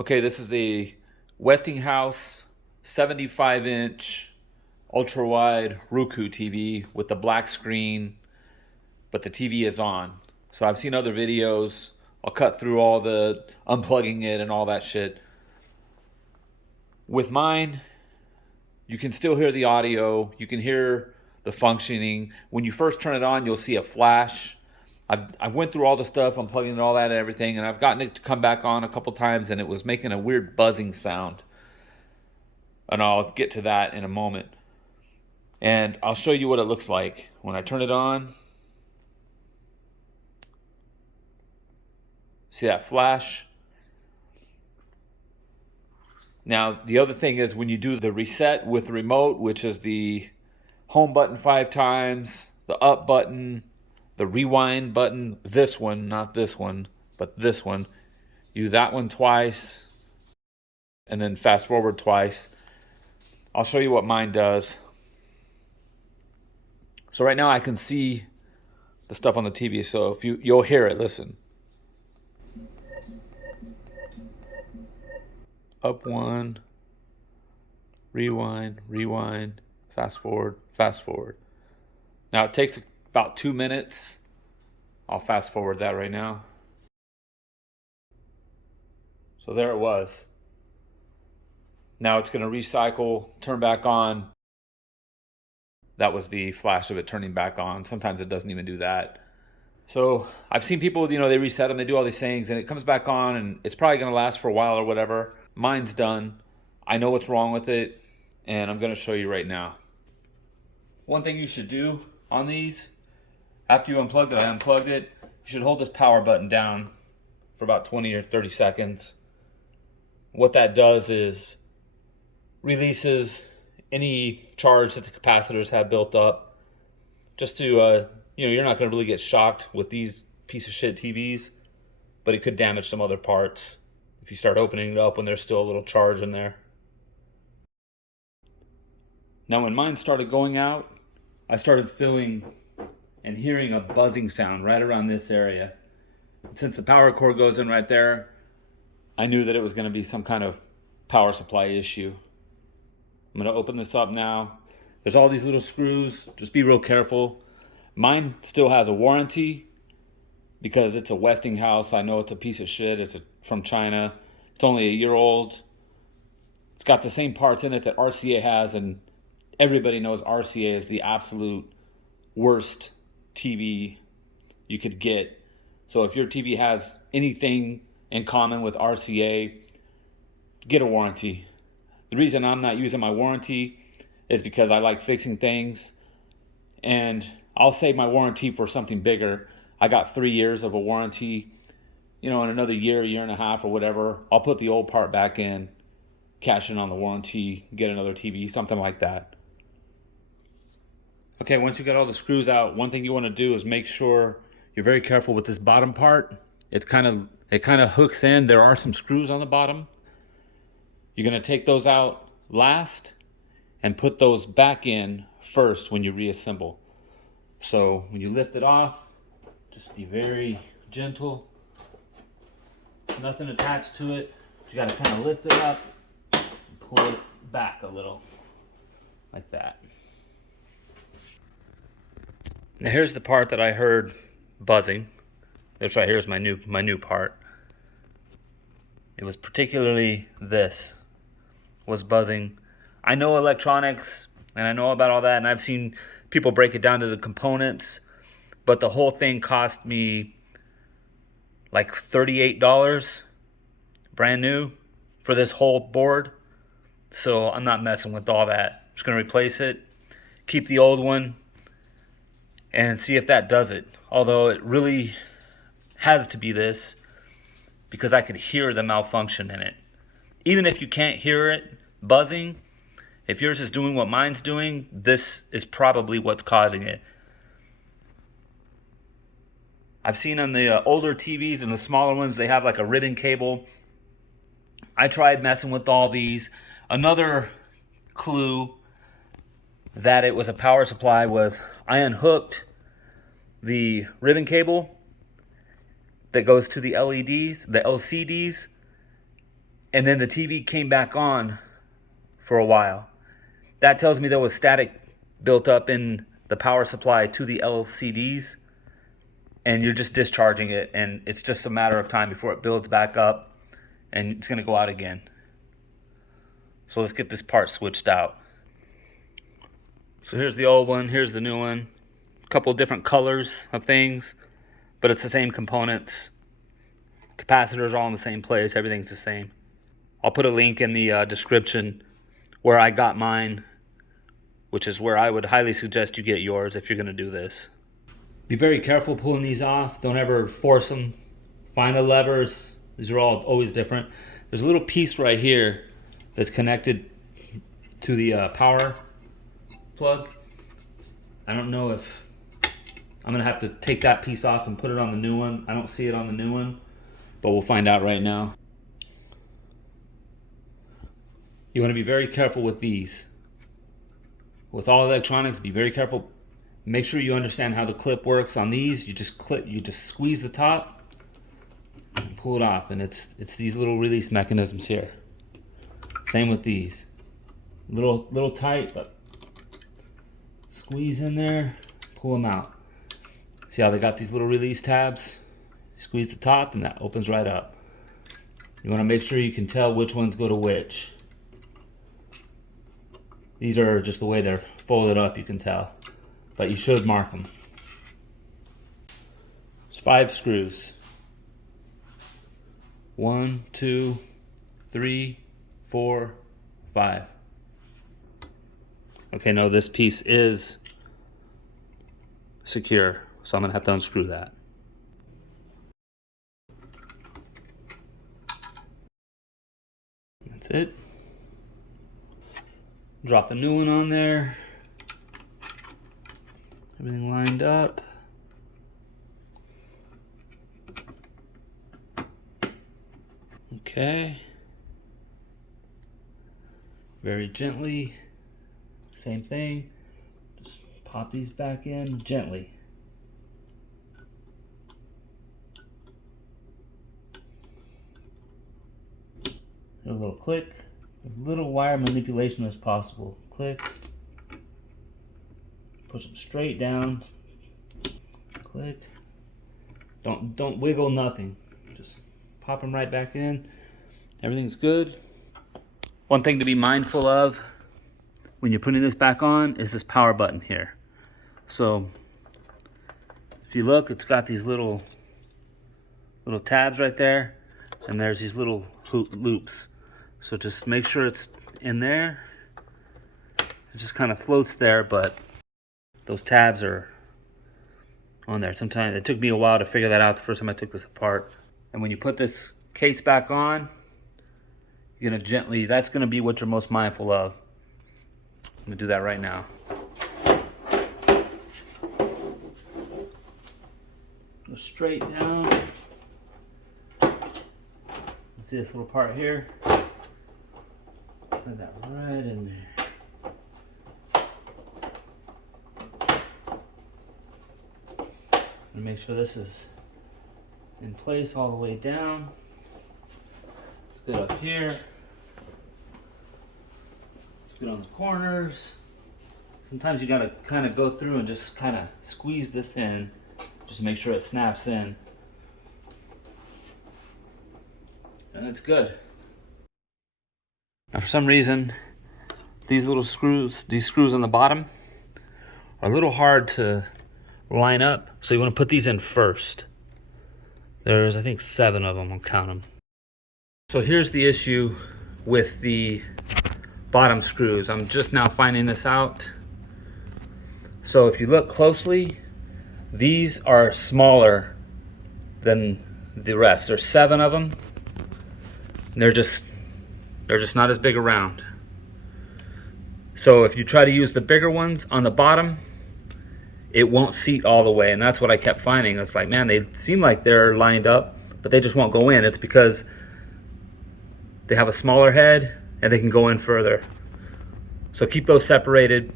Okay, this is a Westinghouse 75-inch ultra-wide Roku TV with the black screen, but the TV is on. So I've seen other videos. I'll cut through all the unplugging it and all that shit. With mine, you can still hear the audio. You can hear the functioning. When you first turn it on, you'll see a flash. I went through all the stuff, unplugging all that and everything, and I've gotten it to come back on a couple times, and it was making a weird buzzing sound. And I'll get to that in a moment. And I'll show you what it looks like when I turn it on. See that flash? Now, the other thing is when you do the reset with the remote, which is the home button 5 times, the up button, the rewind button, this one, not this one, but this one. You do that one twice, and then fast forward twice. I'll show you what mine does. So right now I can see the stuff on the TV, so if you'll hear it, listen. Up one, rewind, rewind, fast forward, fast forward. Now it takes about 2 minutes. I'll fast forward that right now. So there it was. Now it's going to recycle, turn back on. That was the flash of it turning back on. Sometimes it doesn't even do that. So I've seen people, they reset them, they do all these things, and it comes back on, and it's probably going to last for a while or whatever. Mine's done. I know what's wrong with it, and I'm going to show you right now. One thing you should do on these, after you unplugged it, I unplugged it, you should hold this power button down for about 20 or 30 seconds. What that does is releases any charge that the capacitors have built up, just to, you're not going to really get shocked with these piece of shit TVs, but it could damage some other parts if you start opening it up when there's still a little charge in there. Now when mine started going out, I started feeling and hearing a buzzing sound right around this area. Since the power cord goes in right there, I knew that it was going to be some kind of power supply issue. I'm going to open this up now. There's all these little screws. Just be real careful. Mine still has a warranty because it's a Westinghouse. I know it's a piece of shit. It's from China. It's only a year old. It's got the same parts in it that RCA has, and everybody knows RCA is the absolute worst TV you could get. So if your TV has anything in common with RCA, get a warranty. The reason I'm not using my warranty is because I like fixing things, and I'll save my warranty for something bigger. I got 3 years of a warranty. In another year, year and a half or whatever, I'll put the old part back in, cash in on the warranty, get another TV, something like that. Okay, once you got all the screws out, one thing you want to do is make sure you're very careful with this bottom part. It kind of hooks in. There are some screws on the bottom. You're going to take those out last and put those back in first when you reassemble. So when you lift it off, just be very gentle. Nothing attached to it. You got to kind of lift it up and pull it back a little, like that. Now here's the part that I heard buzzing. This right here is my new part. It was particularly this was buzzing. I know electronics and I know about all that, and I've seen people break it down to the components, but the whole thing cost me like $38 brand new for this whole board. So I'm not messing with all that. I'm just gonna replace it, keep the old one, and see if that does it. Although it really has to be this, because I could hear the malfunction in it. Even if you can't hear it buzzing, if yours is doing what mine's doing, this is probably what's causing it. I've seen on the older TVs and the smaller ones, they have like a ribbon cable. I tried messing with all these. Another clue that it was a power supply was I unhooked the ribbon cable that goes to the LEDs, the LCDs, and then the TV came back on for a while. That tells me there was static built up in the power supply to the LCDs, and you're just discharging it, and it's just a matter of time before it builds back up and it's going to go out again. So let's get this part switched out. So here's the old one, here's the new one. A couple different colors of things, but it's the same components. Capacitors are all in the same place, everything's the same. I'll put a link in the description where I got mine, which is where I would highly suggest you get yours if you're going to do this. Be very careful pulling these off. Don't ever force them. Find the levers. These are all always different. There's a little piece right here that's connected to the power plug. I don't know if I'm going to have to take that piece off and put it on the new one. I don't see it on the new one, but we'll find out right now. You want to be very careful with these. With all electronics, be very careful. Make sure you understand how the clip works on these. You just squeeze the top and pull it off, and it's these little release mechanisms here. Same with these. Little tight, but squeeze in there, pull them out. See how they got these little release tabs? Squeeze the top and that opens right up. You want to make sure you can tell which ones go to which. These are just the way they're folded up, you can tell. But you should mark them. There's 5 screws. 1, 2, 3, 4, 5. Okay, no, this piece is secure, so I'm gonna have to unscrew that. That's it. Drop the new one on there. Everything lined up. Okay. Very gently. Same thing. Just pop these back in gently. A little click. As little wire manipulation as possible. Click. Push them straight down. Click. Don't wiggle nothing. Just pop them right back in. Everything's good. One thing to be mindful of when you're putting this back on is this power button here. So if you look, it's got these little tabs right there, and there's these little loops. So just make sure it's in there. It just kind of floats there, but those tabs are on there. Sometimes it took me a while to figure that out the first time I took this apart. And when you put this case back on, you're gonna gently, that's gonna be what you're most mindful of. I'm gonna do that right now. Go straight down. See this little part here? Slide that right in there. And make sure this is in place all the way down. It's good up here. It's good on the corners. Sometimes you gotta kind of go through and just kind of squeeze this in, just to make sure it snaps in. And it's good. Now for some reason, these screws on the bottom are a little hard to line up, so you want to put these in first. There's, I think, 7 of them, I'll count them. So here's the issue with the bottom screws. I'm just now finding this out. So if you look closely, these are smaller than the rest. There's 7 of them. They're just not as big around. So if you try to use the bigger ones on the bottom, it won't seat all the way, and that's what I kept finding. It's like, man, they seem like they're lined up, but they just won't go in. It's because they have a smaller head and they can go in further. So keep those separated.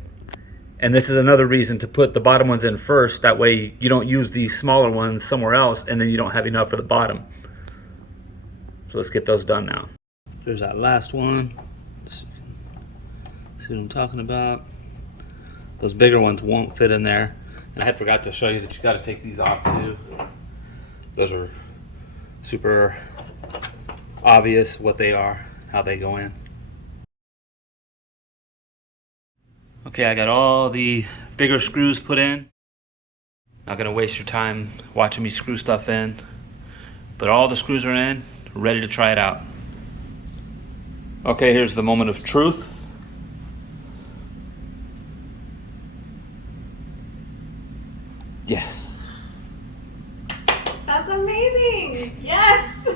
And this is another reason to put the bottom ones in first. That way you don't use these smaller ones somewhere else and then you don't have enough for the bottom. So let's get those done now. There's that last one. See what I'm talking about? Those bigger ones won't fit in there. And I had forgot to show you that you got to take these off too. Those are super obvious what they are, how they go in. Okay, I got all the bigger screws put in. Not gonna waste your time watching me screw stuff in, but all the screws are in, ready to try it out. Okay, here's the moment of truth. Yes. That's amazing. Yes.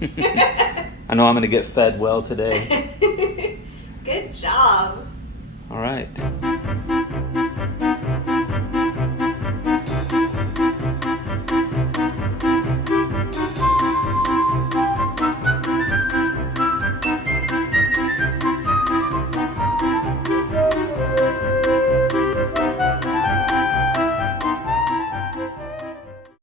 I know I'm gonna get fed well today. Good job. All right.